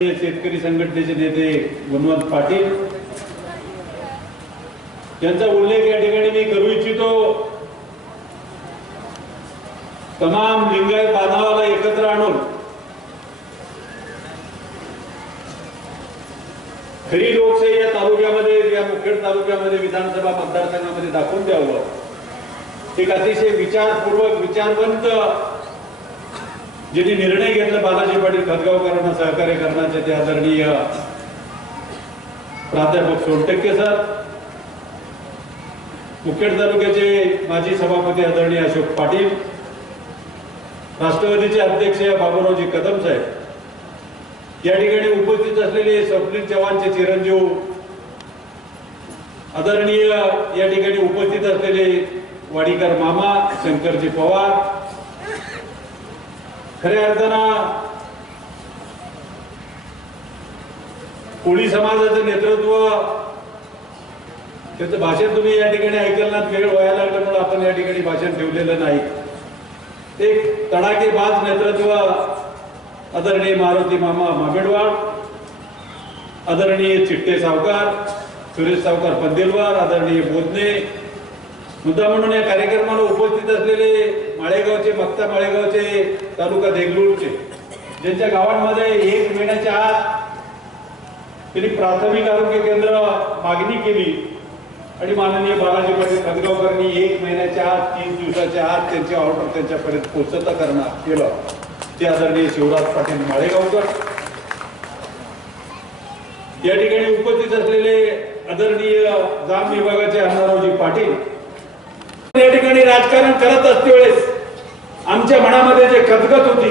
शेतकरी संघटनेचे नेते गुणवंत पाटील. यांचा उल्लेख या ठिकाणी मी करू इच्छितो. तमाम लिंगायत बांधवाला एकत्र आणून खरी लोकशाही या तालुक्यामध्ये या मुखेड तालुक्यामध्ये विधानसभा मतदारसंघामध्ये दाखवून द्यावं. एक अतिशय विचारपूर्वक विचारवंत ज्यांनी निर्णय घेतला बालाजी पाटील खतगावकरांना सहकार्य करण्याचे ते आदरणीय प्राध्यापक सोनटक्के सर मुखेड तालुक्याचे माजी सभापती आदरणीय अशोक पाटील राष्ट्रवादीचे अध्यक्ष बाबूरावजी कदम साहेब या ठिकाणी उपस्थित असलेले स्वप्नील चव्हाणचे चिरंजीव आदरणीय या ठिकाणी उपस्थित असलेले वाडीकर मामा शंकरजी पवार खऱ्या अर्थानं कोळी समाजाचं नेतृत्व त्याचं भाषण तुम्ही या ठिकाणी ऐकलं वेळ व्हायला लागल्यामुळे आपण या ठिकाणी भाषण ठेवलेलं नाही. एक तडाखेबाज नेतृत्व आदरणीय मारुती मामा मामेडवाड आदरणीय चिट्टे सावकार सुरेश सावकार पंदेलवार आदरणीय बोधने मुद्दा म्हणून या कार्यक्रमाला उपस्थित असलेले माळेगावचे मक्ता माळेगावचे तालुका देगलूरचे. ज्यांच्या गावांमध्ये एक महिन्याच्या आत त्यांनी प्राथमिक आरोग्य केंद्र मागणी केली. आणि माननीय बालाजी पाटील खतगावकरांनी एक महिन्याच्या आत तीन दिवसाच्या आत त्यांची ऑर्डर त्यांच्यापर्यंत पोचता करणार केलं. ते आदरणीय शिवराज पाटील माळेगावकर. या ठिकाणी उपस्थित असलेले आदरणीय जाम विभागाचे अण्णारावजी पाटील. या ठिकाणी राजकारण करत असते वेळेस आमच्या मनामध्ये जे कदगत होती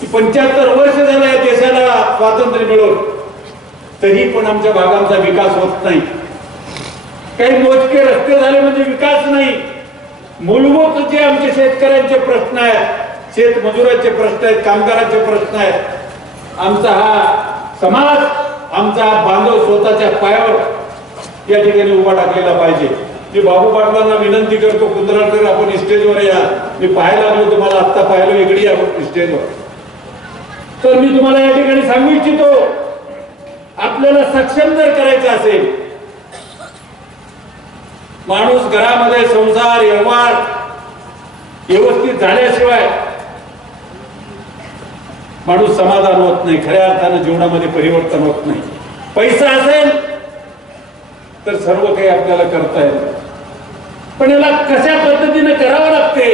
ती पंच्याहत्तर वर्ष झालं या देशाला स्वातंत्र्य मिळवलं तरी पण आमच्या भागांचा विकास होत नाही. काही मोजके रस्ते झाले म्हणजे विकास नाही. मूलभूत जे आमचे शेतकऱ्यांचे प्रश्न आहेत शेतमजुरांचे प्रश्न आहेत कामगारांचे प्रश्न आहेत आमचा हा समाज आमचा हा बांधव स्वतःच्या पायावर या ठिकाणी उभा टाकलेला पाहिजे. मी बाबू पाटलांना विनंती करतो कुंदराळकर आपण स्टेजवर या. मी पाहायला आलो तुम्हाला आत्ता पाहिलं वेगळी आपण स्टेजवर. तर मी तुम्हाला या ठिकाणी सांगू इच्छितो आपल्याला सक्षम जर करायचं असेल माणूस घरामध्ये संसार व्यवहार व्यवस्थित झाल्याशिवाय माणूस समाधान होत नाही खऱ्या अर्थानं जीवनामध्ये परिवर्तन होत नाही. पैसा असेल तर सर्व काही आपल्याला करता येतं. पण याला कशा पद्धतीने करावं लागते?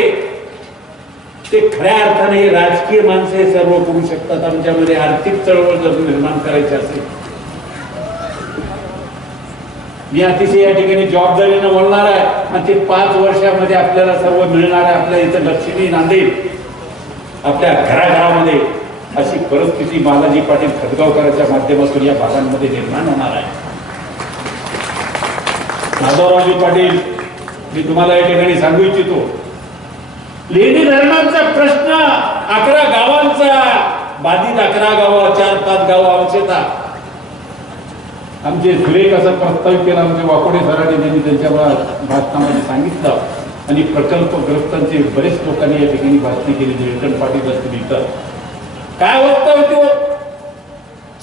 ते खऱ्या अर्थाने हे राजकीय माणसं हे सर्व करू शकतात. आमच्यामध्ये आर्थिक चळवळ जर निर्माण करायची असेल. मी अतिशय या ठिकाणी जबाबदारीनं बोलणार आहे. आणि ते पाच वर्षामध्ये आपल्याला सर्व मिळणार आहे. आपल्या इथं लक्ष्मी नांदेड आपल्या घराघरामध्ये अशी परिस्थिती बालाजी पाटील खतगावकरांच्या माध्यमातून या भागांमध्ये निर्माण होणार आहे. माधवरावजी पाटील मी तुम्हाला या ठिकाणी सांगू इच्छितो. लेणी धरणांचा प्रश्न अकरा गावांचा बाधित अकरा गावं चार पाच गावं अंशता आमचे सुरेख असं प्रस्तावित केला आमचे वाकोडे सरांनी त्यांनी त्यांच्या भाषणामध्ये सांगितलं. आणि प्रकल्पग्रस्तांचे बरेच लोकांनी या ठिकाणी भाषणे केली निळकंठ पाटील असतील इतर. काय वक्तव्य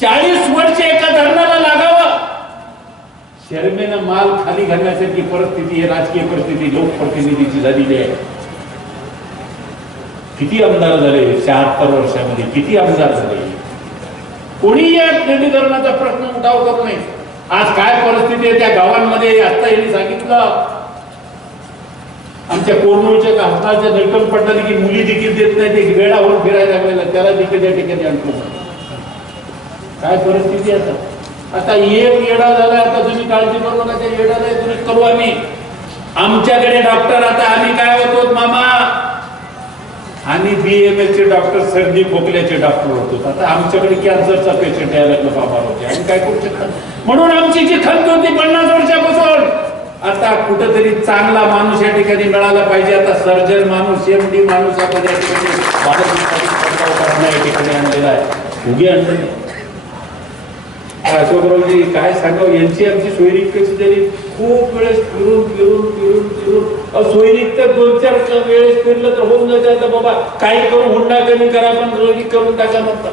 चाळीस वर्ष एका धरणाला लागावं शर्मेनं माल खाली घालण्यासारखी परिस्थिती ही राजकीय परिस्थिती लोकप्रतिनिधीची झालेली आहे. किती आमदार झाले शहात्तर वर्षामध्ये? किती आमदार झाले? कोणी या धरणाचा प्रश्न उठाव करू नये आज काय परिस्थिती आहे त्या गावांमध्ये आता यांनी सांगितलं. आमच्या कोरनूरच्या हस्ताच्या दडकन पडणारी की मुली देखील देत नाही ते वेळावर फिरायला लागलेला त्याला देखील त्या ठिकाणी आणतो. काय परिस्थिती आता? आता एक येडा झाला आता तुम्ही काळजी करू नका त्या येडाला तुम्ही करू आम्ही. आमच्याकडे डॉक्टर आता आम्ही काय होतो मामा? आणि बी एम एस चे डॉक्टर सर्दी खोकल्याचे डॉक्टर होतो. आता आमच्याकडे कॅन्सरचा पेशंट यायला लागला बाबा होते आम्ही काय करू शकतो म्हणून आमची जी खंत होती पन्नास वर्षापासून. आता कुठंतरी चांगला माणूस या ठिकाणी मिळाला पाहिजे. आता सर्जन माणूस एम डी माणूस आपण या ठिकाणी भारत या ठिकाणी आणलेला आहे. उगी आणलेली अशोकरावजी काय सांगावं? यांची आमची सोयरीक कशी झाली? खूप वेळेस फिरून फिरून फिरून फिरून. सोयरीक तर दोन चार वेळेस फिरलं तर होऊन जायचं आता बाबा. काही करून हुंडा कमी करा पण रोगी करून टाका नव्हता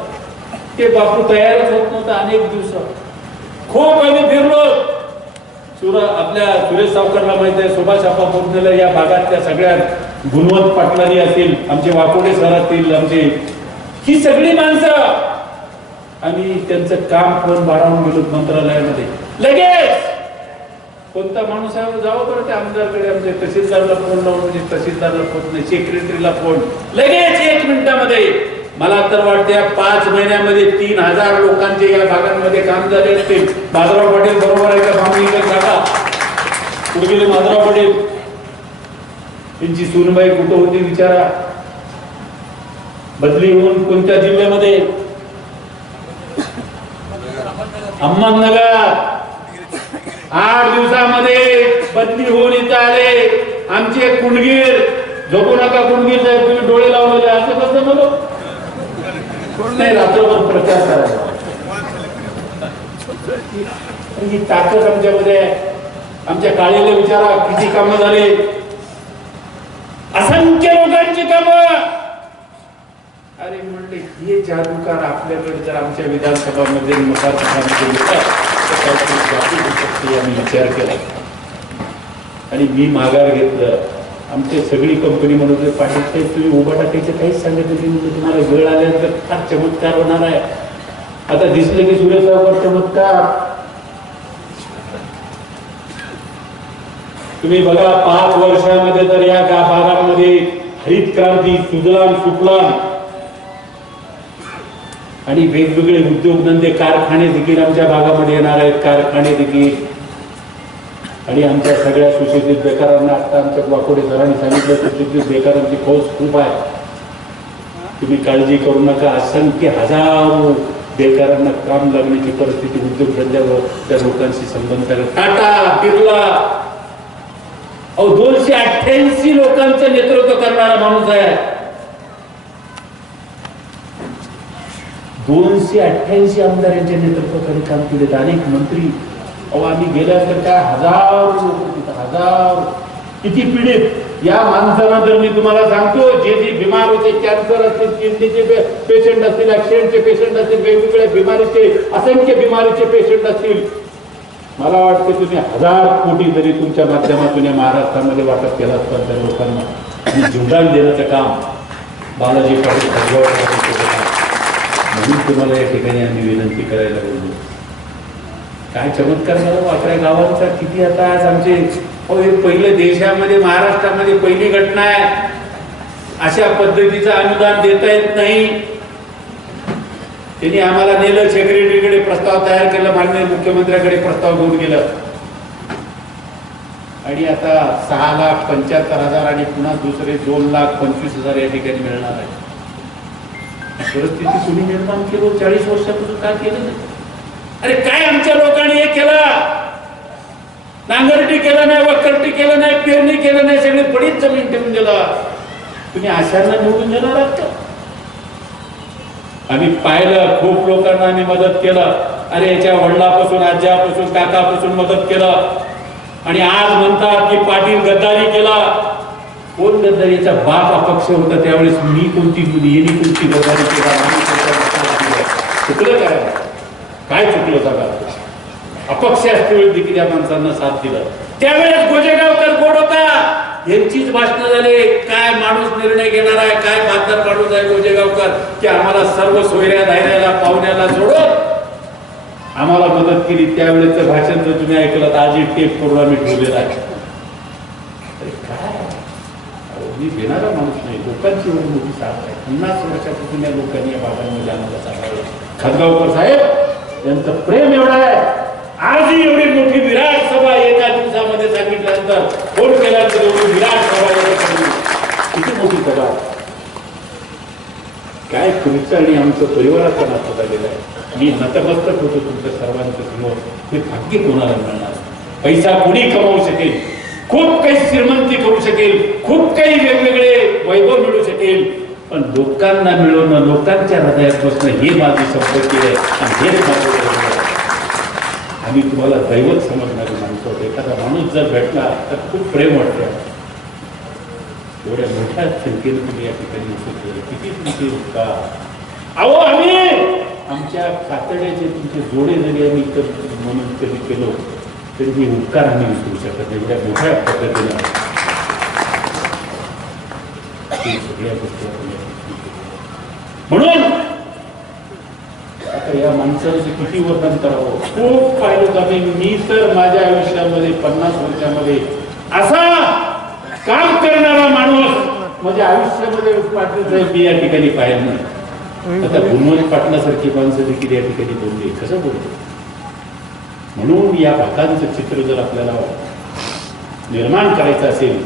ते बापू तयारच होत नव्हता अनेक दिवसात. खूप आम्ही फिरलो. सुर आपल्या सुरेश सावकारला माहिती आहे सुभाष आपा पोचलेल्या या भागातल्या सगळ्या गुणवंत पाटलांनी असतील आमचे वाकोडे सर असतील आमचे ही सगळी माणसं आणि त्यांचं काम पण बारावून गेलो मंत्रालयामध्ये. लगेच! कोणता माणूस आहे? जावं बरं त्या आमदारकडे आमचे तहसीलदारला फोन लावून म्हणजे तहसीलदारला फोन नाही सेक्रेटरीला फोन लगेच एक मिनिटामध्ये! मला तर वाटते पाच महिन्यामध्ये तीन हजार लोकांचे या भागांमध्ये काम झाले असतील. बाजाराव पाटील बरोबर आहे का? मामूलीकर सांगा माधवराव पाटील. त्यांची सूनबाई कुठं होती विचारा. बदली होऊन कोणत्या जिल्ह्यामध्ये? अहमदनगर. आठ दिवसामध्ये बदली होऊन इथं आले. आमचे कुंडगीर झोपू नका कुंडगीर साहेब तुम्ही डोळे लावलेले असं कसं म्हणू नाही रात्रभर प्रचार करायचा ही ताकद आमच्यामध्ये आमच्या काळीला विचारा किती कामं झाली? असंख्य लोकांची कामं. अरे म्हणले हे जादूकार आपल्याकडे जर आमच्या विधानसभामध्ये मतदारसंघामध्ये येतात आम्ही विचार केला. आणि मी माघार घेतलं. आमची सगळी कंपनी म्हणत होते पाटील साहेब तुम्ही उभा टाकायचं काहीच सांगत नाही. म्हणजे तुम्हाला वेळ आल्यानंतर फार चमत्कार होणार आहे. आता दिसले की सुरेशरावर चमत्कार. तुम्ही बघा पाच वर्षामध्ये तर या गा- भागामध्ये हरित क्रांती सुजलाम सुफलाम आणि वेगवेगळे उद्योगधंदे कारखाने देखील आमच्या भागामध्ये येणार आहेत. कारखाने देखील. आणि आमच्या सगळ्या सुशिक्षित बेकारांना आता आमच्या वाकोडे सरांनी सांगितलं सुशिक्षित बेकारांची खोज खूप आहे. तुम्ही काळजी करू नका. असंख्य हजारो बेकारांना काम लागण्याची परिस्थिती उद्योगधंद्यावर त्या लोकांशी संबंध आहे. टाटा बिर्ला. अहो दोनशे अठ्ठ्याऐंशी लोकांचं नेतृत्व करणारा माणूस आहे. दोनशे अठ्ठ्याऐंशी आमदारांच्या नेतृत्वाखाली काम केलेत. अनेक मंत्री. अहो आम्ही गेल्यानंतर काय हजार लोक तिथं हजार. किती पीडित. या माणसांना जर मी तुम्हाला सांगतो जे जे बिमार होते कॅन्सर असतील किडनीचे पेशंट असतील ऍक्सिडेंटचे पेशंट असतील वेगवेगळ्या बिमारीचे असंख्य बिमारीचे पेशंट असतील. मला वाटते तुम्ही हजार कोटी जरी तुमच्या माध्यमातून या महाराष्ट्रामध्ये वाटप केला असतात त्या लोकांना आणि जीवदान देण्याचं काम बालाजी पाटील भगवान पाटील केलं आहे. म्हणून तुम्हाला या ठिकाणी आम्ही विनंती करायला बोललो. काय चमत्कार झाला अकरा गावांचा किती आता आज आमचे हो हे देशामध्ये महाराष्ट्रामध्ये पहिली घटना आहे. अशा पद्धतीचं अनुदान देता येत नाही. त्यांनी आम्हाला नेलं सेक्रेटरीकडे प्रस्ताव तयार केला माननीय मुख्यमंत्र्याकडे प्रस्ताव घेऊन गेलं. आणि आता सहा लाख पंच्याहत्तर हजार आणि पुन्हा दुसरे दोन लाख पंचवीस हजार या ठिकाणी मिळणार आहे. परिस्थिती तुम्ही निर्माण केलं चाळीस वर्षापासून काय केलं नाही? अरे काय आमच्या लोकांनी हे केलं? नांगरटी केलं नाही वक्करटी केलं नाही पेरणी केलं नाही सगळे पडीत जमीन ठेवून गेला तुम्ही आशांना निवडून देणार आहात का? आम्ही पाहिलं खूप लोकांना आम्ही मदत केलं. अरे याच्या वडिलापासून आज्यापासून काकापासून मदत केलं. आणि आज म्हणतात की पाटील गद्दारी केला. कोण गद्दारीचा बाप अपक्ष होता त्यावेळेस मी कोणती मुली येणी कोणती गद्दारी केला चुकलं काय काय चुकलं जागा अपक्ष असतेवेळी देखील या माणसांना साथ दिला. त्यावेळेस गोजेगावकर गोड होता. यांचीच भाषणं झाले. काय माणूस निर्णय घेणार आहे? काय बाजार माणूस आहे गोजेगावकर? की आम्हाला सर्व सोयऱ्या धायऱ्याला पाहुण्याला सोडून आम्हाला मदत केली. त्यावेळेचं भाषण जर तुम्ही ऐकलं तर आजही टेप करून आम्ही ठेवलेला आहे अरे काय अहो, देणारा घेणारा माणूस नाही लोकांची एवढी मोठी साथ आहे. पन्नास वर्षापासून या लोकांनी या भागांमध्ये आम्हाला सांभाळलं खतगावकर साहेब यांचं प्रेम एवढं आहे. आजही एवढी मोठी विराट सभा एका दिवसामध्ये सांगितल्यानंतर फोन केल्यानंतर एवढी विराट सभा किती मोठी सभा? काय तुमचं आणि आमचं परिवाराचं नातं झालेलं आहे. मी नतमस्तक होतो तुमच्या सर्वांच्या समोर. हे भाग्य कोणाला मिळणार? पैसा कोणी कमावू शकेल? खूप काही श्रीमंती करू शकेल. खूप काही वेगवेगळे वैभव मिळू शकेल. पण लोकांना मिळवणं लोकांच्या हृदयात बसणं हे माझी संपत्ती आहे आणि हेच माझं आम्ही तुम्हाला दैवत समजणारे माणसं एखादा माणूस जर भेटला तर खूप प्रेम वाटतं. एवढ्या मोठ्या संख्येने तुम्ही या ठिकाणी उपस्थित केले. किती तुमचे उपकार. अहो आम्ही आमच्या कातड्याचे तुमचे जोडे जरी आम्ही म्हणून कधी केलो तरी हे उपकार आम्ही विसरू शकत एवढ्या मोठ्या पद्धतीनं. ते सगळ्या गोष्टी म्हणून आता या माणसाचं किती वर्णन करावं? खूप पाहिलं आम्ही मी तर माझ्या आयुष्यामध्ये पन्नास वर्षामध्ये असा काम करणारा माणूस माझ्या आयुष्यामध्ये पाटील साहेब मी या ठिकाणी पाहिलं नाही. आता गुणवंत पाटलासारखी माणसं देखील या ठिकाणी बोलली कसं बोलतो म्हणून या भागांचं चित्र जर आपल्याला निर्माण करायचं असेल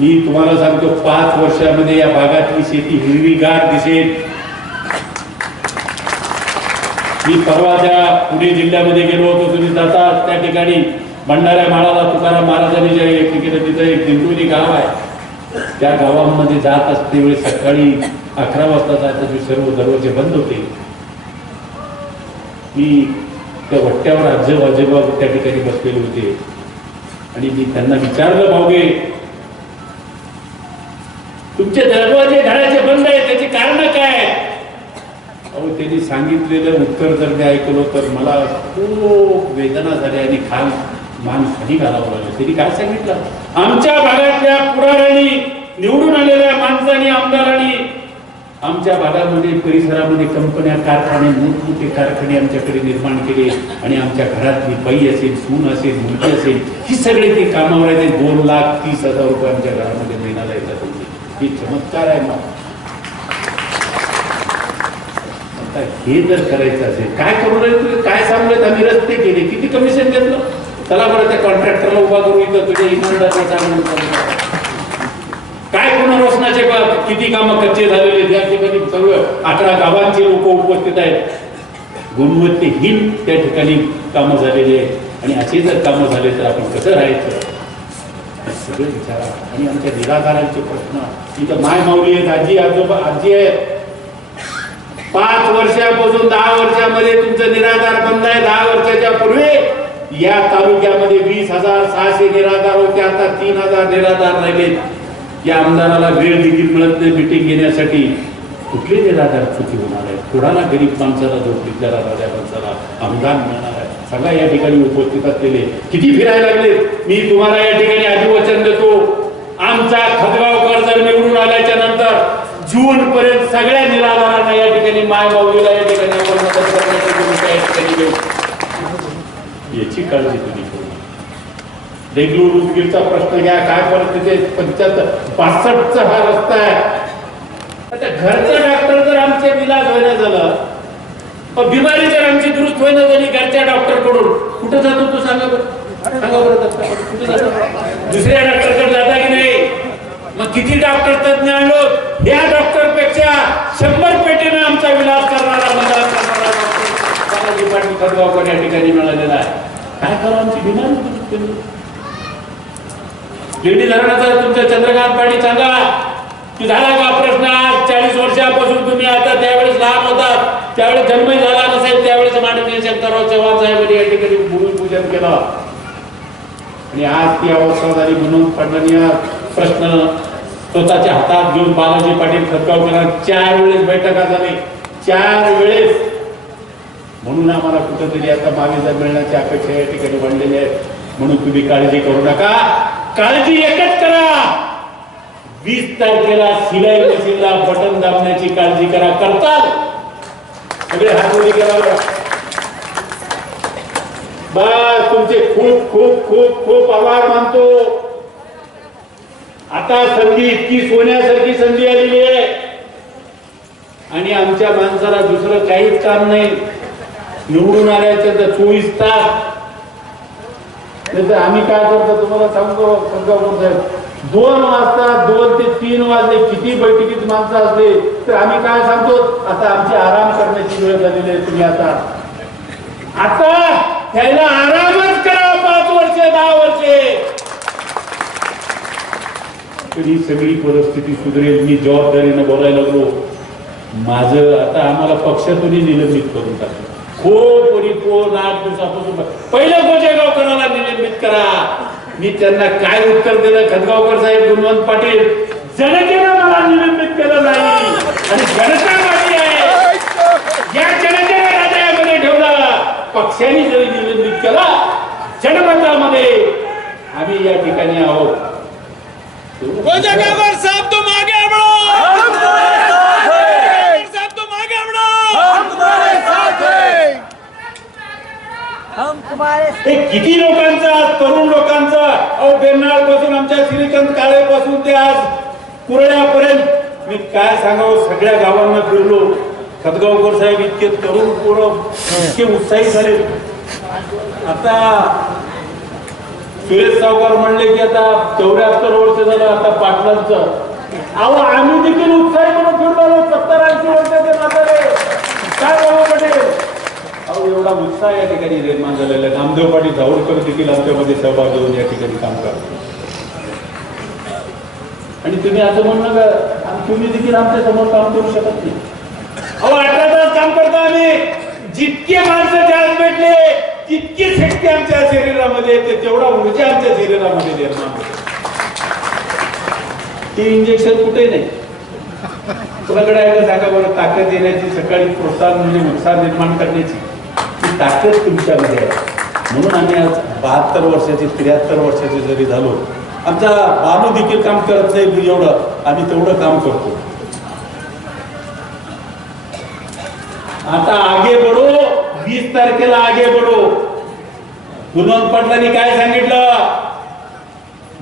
मी तुम्हाला सांगतो पाच वर्षामध्ये या भागातली शेती हिरवीगार दिसेल. मी परवाच्या पुणे जिल्ह्यामध्ये गेलो होतो तुम्ही जाता त्या ठिकाणी भंडाऱ्या माळाला तुकाराम महाराजांनी जे एक ठिकाणी तिथं एक दिंडोली गाव आहे. त्या गावामध्ये जात असते वेळी सकाळी अकरा वाजता जायचं सर्व दरवाजे बंद होते. मी त्या वट्ट्यावर आजोबा आजोबा त्या ठिकाणी बसलेले होते. आणि मी त्यांना विचारलं भाऊगे तुमचे दरवाजे घराचे बंद आहेत त्याची कारण काय? अहो त्यांनी सांगितलेलं उत्तर जर मी ऐकलो तर मला खूप वेदना झाल्या आणि खाल मान खाली घालावं लागलं. त्यांनी काय सांगितलं? आमच्या भागातल्या पुढाऱ्यांनी निवडून आलेल्या माणसांनी आमदारांनी आमच्या भागामध्ये परिसरामध्ये कंपन्या कारखाने मोठमोठे कारखाने आमच्याकडे निर्माण केले आणि आमच्या घरातली बाई असेल सून असेल मुलगी असेल ही सगळे ते कामावर आहे ते दोन लाख तीस हजार रुपये आमच्या घरामध्ये हे चमत्कार आहे मग आता हे जर करायचं असेल काय करू नये तुम्ही? काय सांगलं आम्ही रस्ते केले. किती कमिशन घेतलं? चला बरं त्या कॉन्ट्रॅक्टरला उभा करू इथं तुझ्या इमानदारला सांगून काय पुनर्वसनाचे बा? किती कामं कच्चे झालेले त्या ठिकाणी सर्व अकरा गावांचे लोक उपस्थित आहेत. गुणवत्तेहीन त्या ठिकाणी कामं झालेली आहेत. आणि असे जर कामं झाले तर आपण कसं राहायचं? हे सगळे विचारा आणि आमच्या निराधारांचे प्रश्न. इथं माय माऊली आहेत आजी आजोबा आजी आहेत. पाच वर्षापासून दहा वर्षामध्ये तुमचं निराधार बंद आहे. दहा वर्षाच्या पूर्वी या तालुक्यामध्ये वीस हजार सहाशे निराधार होते. आता तीन हजार निराधार राहिलेत. या आमदाराला वेळ देखील मिळत नाही मिटिंग घेण्यासाठी. कुठले निराधार चुकी होणार आहे कोणाला गरीब माणसाला जोडलेल्या राहणाऱ्या माणसाला आमदार मिळणार आहे सगळ्या या ठिकाणी उपस्थित असलेले. किती फिरायला लागले? मी तुम्हाला या ठिकाणी आदिवचन देतो. आमचा खतगावकर जर निवडून आल्याच्यानंतर जून पर्यंत सगळ्या निराधारांना या ठिकाणी माय बावलीला या ठिकाणी आपण मदत करण्याची भूमिका या ठिकाणी घेऊ. याची काळजी तुम्ही करू देगलूर उदगीरचा प्रश्न घ्या. काय परिस्थिती आहे? पंच्याहत्तर पासष्टचा हा रस्ता आहे. आता घरचा डॉक्टर जर आमच्या विलास होण्या झाला बिमारी जर आमची दुरुस्त होईना झाली घरच्या डॉक्टरकडून कुठं जातो तू सांगा बरं? सांगा बरं दत्ता, जातो? दुसऱ्या डॉक्टरकडे जाता की नाही? मग किती डॉक्टर तज्ञ आणलो या डॉक्टरपेक्षा शंभर पेटीनं आमचा विलास करणारा मदत करणारा डिपार्टमेंट खडगावकर या ठिकाणी मिळालेला आहे. काय करा आमची बिमारी दुरुस्त केली? गिरडी धरणाचा तुमच्या चंद्रकांत पाटील सांगा की झाला का प्रश्न? चाळीस वर्षापासून तुम्ही आता त्यावेळेस लहान होता. त्यावेळेस जन्म झाला नसेल त्यावेळेस माननीय शंकरराव चव्हाण साहेबांनी या ठिकाणी भूमिपूजन केलं. आणि आज ती अवस्था झाली म्हणून फडणवीस प्रश्न स्वतःच्या हातात घेऊन बालाजी पाटील खतगावकरांना चार वेळेस बैठका झाली चार वेळेस. म्हणून आम्हाला कुठंतरी आता मागे मिळण्याची अपेक्षा या ठिकाणी वाढलेली आहे. म्हणून तुम्ही काळजी करू नका. काळजी एकच करा. वीस तारखेला सिलाई मशीनला बटन दाबण्याची काळजी करा. करतात सगळे हात करा बस तुमचे खूप खूप खूप खूप आभार मानतो. आता संधी इतकी सोन्यासारखी संधी आलेली आहे. आणि आमच्या माणसाला दुसरं काहीच काम नाही. निवडून आल्याच्या तर चोवीस तास नाही आम्ही काय करतो तुम्हाला सांगतो संघावर साहेब. दोन वाजता दोन ते तीन वाजले किती बैठकीत माणसं असले तर आम्ही काय सांगतो आता आमची आराम करण्याची वेळ झालेली आहे तुम्ही आता. आता त्याला आरामच करा पाच वर्ष दहा वर्षे. तर ही सगळी परिस्थिती सुधरेल मी जबाबदारीनं बोलायला लागलो. माझं आता आम्हाला पक्षातूनही निलंबित करून टाकलं. खूप परिपूर्ण आठ दिवसापासून पहिलं गोजेगावकराला निलंबित करा. मी त्यांना काय उत्तर दिलं? खतगावकर साहेब गुणवंत पाटील. जनतेनं मला निलंबित केलं नाही. आणि जनता माझी आहे. या जनते पक्षाने जरी निलंबित केला जनमतामध्ये आम्ही या ठिकाणी आहोत जगावर साहब तुम आगे बढ़ो साहब तुम आगे बढ़ो हे किती लोकांचा आज? तरुण लोकांचा? अहो बेनाळपासून आमच्या श्रीकांत काळे पासून ते आज कुरड्यापर्यंत मी काय सांगावं? सगळ्या गावांना फिरलो. खतगावकर साहेब इतके तरुण पोरं इतके उत्साही झाले. आता सुरेश सावकार म्हणले की आता चौऱ्याहत्तर वर्ष झालं आता पाटलांचं. अहो आम्ही देखील उत्साही म्हणून फिरलो. सत्तर ऐंशी वर्षाचे म्हातारे. काय बाबा एवढा उत्साह या ठिकाणी निर्माण झालेला आहे. नामदेव पाटील जावळकर देखील आमच्यामध्ये सहभाग घेऊन या ठिकाणी काम करतात. आणि तुम्ही असं म्हणणं का तुम्ही देखील आमच्यासमोर काम करू शकत नाही. अहो अठरा तास काम करतो आम्ही. जितके माणसं जास्त भेटले तितकी शक्ती आमच्या शरीरामध्ये येते. तेवढा ऊर्जा आमच्या शरीरामध्ये निर्माण होते. ते इंजेक्शन कुठे नाही. तुझ्याकडे आहे का सांगा बरं ताकद येण्याची सकाळी प्रोत्साहन म्हणजे उत्साह निर्माण करण्याची? ताकद तुमच्यामध्ये. आहे म्हणून आम्ही आज बहात्तर वर्षाची त्र्याहत्तर वर्षाचे जरी झालो आमचा बालू देखील काम करत नाही एवढं आम्ही तेवढं काम करतो. आता आगे बढो वीस तारखेला आगे बढो. गुणवंत पाटलांनी काय सांगितलं?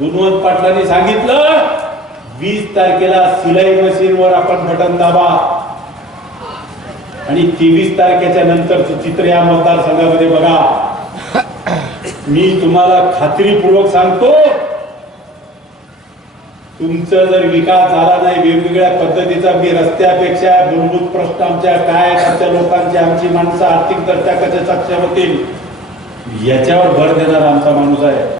गुणवंत पाटलांनी सांगितलं वीस तारखेला सिलाई मशीनवर आपण बटन दाबा. आणि तेवीस तारखेच्या नंतरचं चित्र या मतदारसंघामध्ये बघा. मी तुम्हाला खात्रीपूर्वक सांगतो तुमचा जर विकास झाला नाही वेगवेगळ्या पद्धतीचा मी रस्त्यापेक्षा मूलभूत प्रश्न आमच्या काय आमच्या लोकांची आमची माणसं आर्थिक दर्जा कशा सक्षम होतील याच्यावर भर देणारा आमचा माणूस आहे.